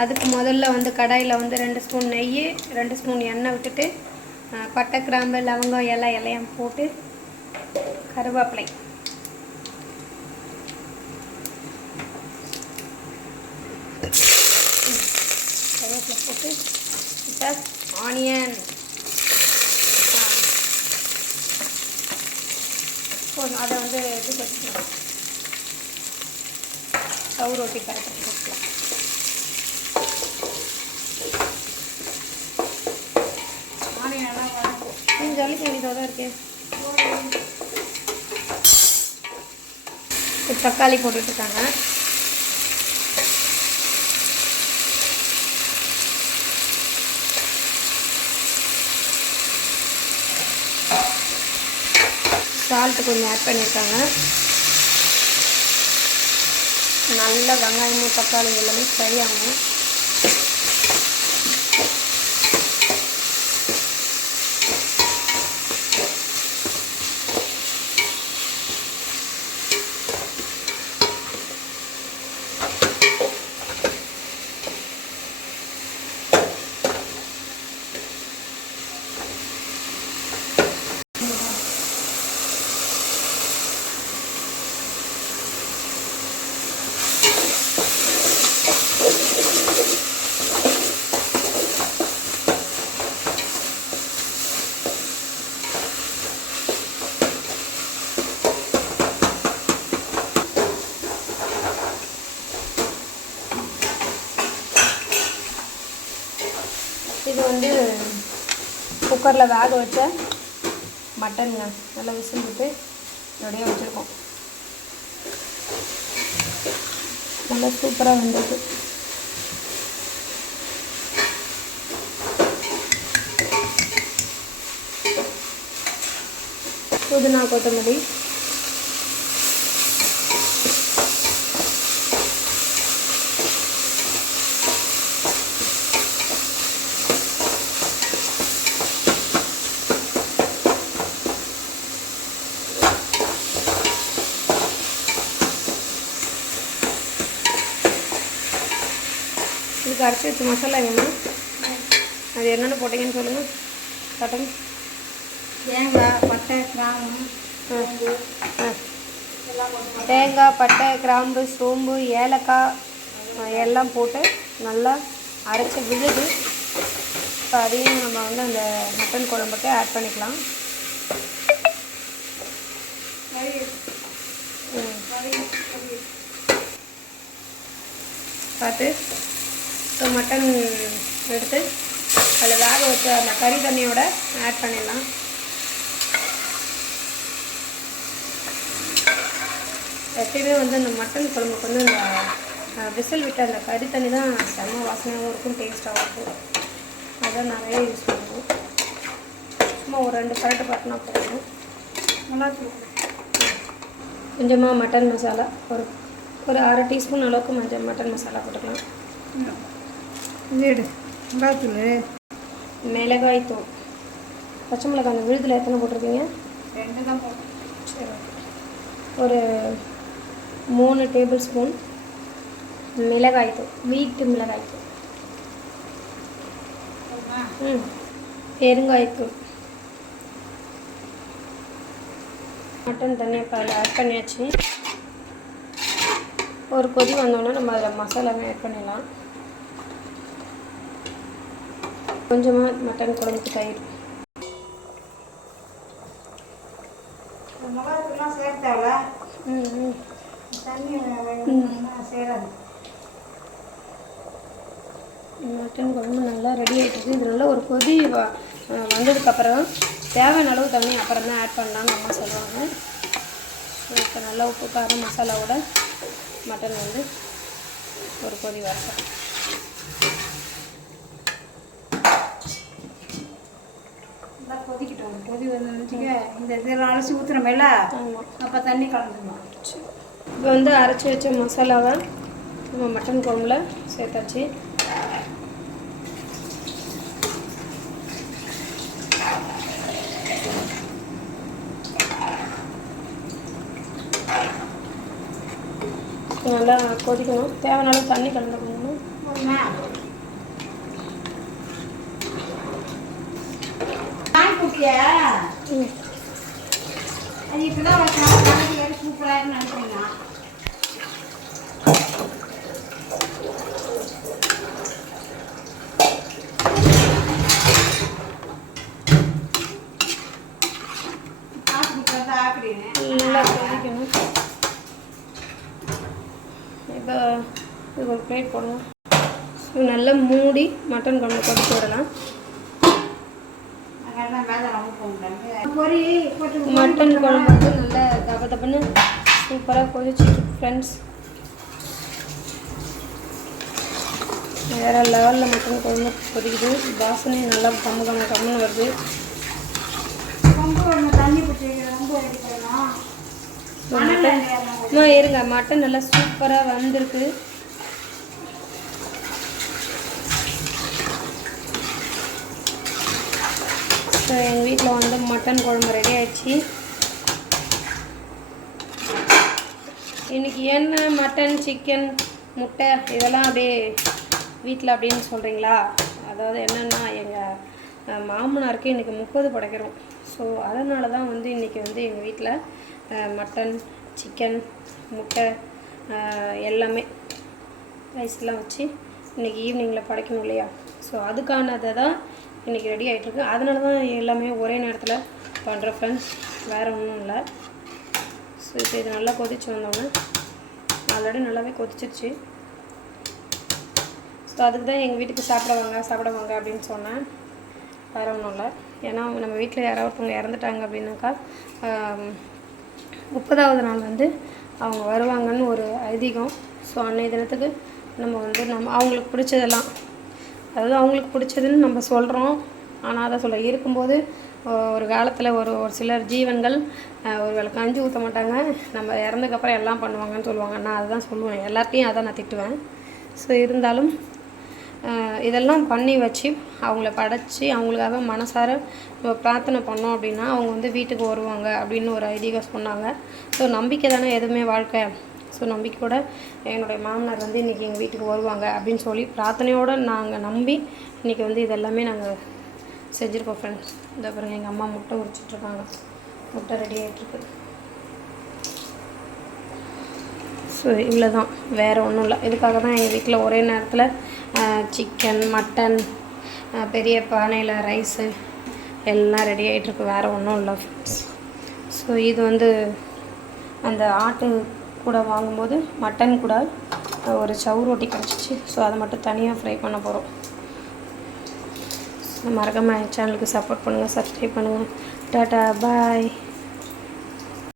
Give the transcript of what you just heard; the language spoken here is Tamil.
அதுக்கு முதல்ல வந்து கடாயில் வந்து 2 ஸ்பூன் நெய் 2 ஸ்பூன் எண்ணெய் விட்டுட்டு பட்டை கிராம்பு லவங்கம் இலையம் போட்டு கருவேப்பிலை போட்டு இப்போ ஆனியன் அதை வந்து இது பண்ணிக்கலாம் ஸ்டவ் ரொட்டி பரட்டி போட்டுக்கலாம் ஜல்லி பண்ணிட்டோட இருக்கேன் தக்காளி போட்டுட்ருக்காங்க சால்ட்டு கொஞ்சம் ஆட் பண்ணியிருக்காங்க நல்லா வெங்காயமும் தக்காளி எல்லாமே ஃப்ரை ஆகும் இது வந்து குக்கரில் வேக வச்ச மட்டனுங்க நல்லா விசில் விட்டு ரெடியாக வச்சுருக்கோம் நல்லா சூப்பராக வந்திருக்கு புதினா கொத்தமல்லி இதுக்கு அரைச்சி வச்ச மசாலா வேணும் அது என்னென்ன போட்டிங்கன்னு சொல்லுங்கள் கட்டன் தேங்காய் பட்டை கிராம்பு தேங்காய் பட்டை கிராம்பு சோம்பு ஏலக்காய் எல்லாம் போட்டு நல்லா அரைச்சி விழுது இப்போ அதையும் நம்ம வந்து அந்த மட்டன் குழம்புக்கு ஆட் பண்ணிக்கலாம் பார்த்து ஸோ மட்டன் எடுத்து அதில் வேக வச்ச அந்த கறி தண்ணியோட ஆட் பண்ணிடலாம் எப்பயுமே வந்து அந்த மட்டன் குழம்புக்கு வந்து அந்த விசில் விட்ட அந்த கறி தண்ணி தான் செம்ம வாசனையாகவும் இருக்கும் டேஸ்ட்டாகவும் இருக்கும் அதான் நிறைய யூஸ் பண்ணுவோம் சும்மா ஒரு 2 பரட்டு பார்த்தினா போதும் நல்லா கொஞ்சமாக மட்டன் மசாலா ஒரு அரை டீஸ்பூன் அளவுக்கு மட்டன் மசாலா போட்டுக்கலாம் வீடு மிளகாத்தூள் மிளகாய்த்தூள் பச்சை மிளகாய் அந்த விழுதில் எத்தனை போட்டிருக்கீங்க 2 தான் போட்டோம் சரி ஒரு 3 டேபிள் ஸ்பூன் மிளகாய்த்தூள் வீட்டு மிளகாய்த்தூள் பெருங்காயத்தூள் மட்டன் தண்ணியை அதில் ஆட் பண்ணியாச்சு ஒரு கொதி வந்தோடனே நம்ம அதில் மசாலாவே ஆட் பண்ணிடலாம் கொஞ்சமாக மட்டன் குழம்புக்கு தயிர் மிளகாத்தூள்லாம் சேர்த்தால தண்ணி சேராது மட்டன் குழம்பு நல்லா ரெடி ஆகிட்டுருக்கு இது நல்லா ஒரு கொதி வந்ததுக்கப்புறம் தேவையான அளவு தண்ணி அப்புறம் தான் ஆட் பண்ணலான்னு அம்மா சொல்லுவாங்க ஸோ இப்போ நல்லா உப்பு காரம் மசாலாவோட மட்டன் வந்து ஒரு கொதி வரட்டும் கொதிக்கிட்டோம் கொதி வந்துச்சுக்க இந்த இதெல்லாம் அலசி ஊற்றுறமேல அப்போ தண்ணி கலந்துக்கலாம் இப்போ வந்து அரைச்சி வச்ச மசாலாவை நம்ம மட்டன் குழம்புல சேர்த்தாச்சு நல்லா கொதிக்கணும் தேவையான அளவு தண்ணி கலந்துக்கணும் போதுமா நாய் குட்டியா அது இப்போதான் ஒரு சூப்பராக நினைக்கிறீங்க. நல்லா கொதிக்கணும். இப்போ இது ஒரு பிளேட் போடணும். இது நல்லா மூடி மட்டன் குழம்பு கொதிக்க விடலாம். மட்டன் குழம்பு வந்து நல்லா தப்ப தப்புன்னு சூப்பராக கொதிச்சிட்டு ஃப்ரெண்ட்ஸ். வேறு லெவலில் மட்டன் குழம்பு கொதிக்குது. வாசனை நல்லா கம்முன்னு வருது. இருங்க, மட்டன் நல்லா சூப்பராக வந்திருக்கு. ஸோ எங்கள் வீட்டில் வந்து மட்டன் குழம்பு ரெடி ஆயிடுச்சு. இன்றைக்கி என்ன மட்டன், சிக்கன், முட்டை இதெல்லாம் அப்படியே வீட்டில் அப்படின்னு சொல்கிறீங்களா? அதாவது என்னென்னா எங்கள் மாமனாருக்கு இன்றைக்கி 30 படைக்கிறோம். ஸோ அதனால தான் வந்து இன்றைக்கி வந்து எங்கள் வீட்டில் மட்டன், சிக்கன், முட்டை எல்லாமே ரைஸ்லாம் வச்சு இன்றைக்கி ஈவினிங்கில் படைக்கணும் இல்லையா? ஸோ அதுக்கானதை தான் இன்றைக்கி ரெடி ஆகிட்டுருக்கு. அதனால தான் எல்லாமே ஒரே நேரத்தில் பண்ணுற ஃப்ரெண்ட்ஸ், வேறு ஒன்றும் இல்லை. ஸோ இப்போ இது நல்லா கொதிச்சு வந்தோன்னே, ஆல்ரெடி நல்லாவே கொதிச்சிருச்சு. ஸோ அதுக்கு தான் எங்கள் வீட்டுக்கு சாப்பிட வாங்க அப்படின்னு சொன்னேன். வேறு ஒன்றும் இல்லை. ஏன்னா நம்ம வீட்டில் யாராவது ஒருத்தவங்க இறந்துட்டாங்க அப்படின்னாக்கா 30வது நாள் வந்து அவங்க வருவாங்கன்னு ஒரு ஐதீகம். ஸோ அன்றைய தினத்துக்கு நம்ம வந்து அவங்களுக்கு பிடிச்சதெல்லாம், அதாவது அவங்களுக்கு பிடிச்சதுன்னு நம்ம சொல்கிறோம். ஆனால் அதை சொல்ல இருக்கும்போது ஒரு காலத்தில் ஒரு சிலர் ஜீவன்கள் ஒரு வேளை கஞ்சி ஊற்ற மாட்டாங்க, நம்ம இறந்ததுக்கப்புறம் எல்லாம் பண்ணுவாங்கன்னு சொல்லுவாங்க. நான் அதுதான் சொல்லுவேன், எல்லாத்தையும் அதான் நான் திட்டுவேன். ஸோ இருந்தாலும் இதெல்லாம் பண்ணி வச்சு அவங்கள படைச்சி அவங்களுக்காக மனசார பிரார்த்தனை பண்ணோம் அப்படின்னா அவங்க வந்து வீட்டுக்கு வருவாங்க அப்படின்னு ஒரு ஐதீகம் சொன்னாங்க. ஸோ நம்பிக்கை தானே எதுவுமே வாழ்க்கை. ஸோ நம்பிக்கையோட என்னுடைய மாமனார் வந்து இன்றைக்கி எங்கள் வீட்டுக்கு வருவாங்க அப்படின்னு சொல்லி பிரார்த்தனையோடு நாங்கள் நம்பி இன்றைக்கி வந்து இதெல்லாமே நாங்கள் செஞ்சுருக்கோம் ஃப்ரெண்ட்ஸ். இந்த பாருங்கள், எங்கள் அம்மா முட்டை உரிச்சிட்ருக்காங்க. முட்டை ரெடி ஆகிட்டுருக்கு. ஸோ இவ்வளோ தான், வேறு ஒன்றும் இல்லை. இதுக்காக தான் எங்கள் வீட்டில் ஒரே நேரத்தில் சிக்கன், மட்டன், பெரிய பானையில் ரைஸு எல்லாம் ரெடி ஆகிட்டுருக்கு. வேறு ஒன்றும் இல்லை ஃப்ரெண்ட்ஸ். ஸோ இது வந்து அந்த ஆட்டு கூட வாங்கும்போது மட்டன் கூட ஒரு சவு ரொட்டி கிடச்சிச்சு. ஸோ அதை மட்டும் தனியாக ஃப்ரை பண்ண போகிறோம். ஸோ மறக்காம சேனலுக்கு சப்போர்ட் பண்ணுங்கள், சப்ஸ்கிரைப் பண்ணுங்கள். டாட்டா, பாய்.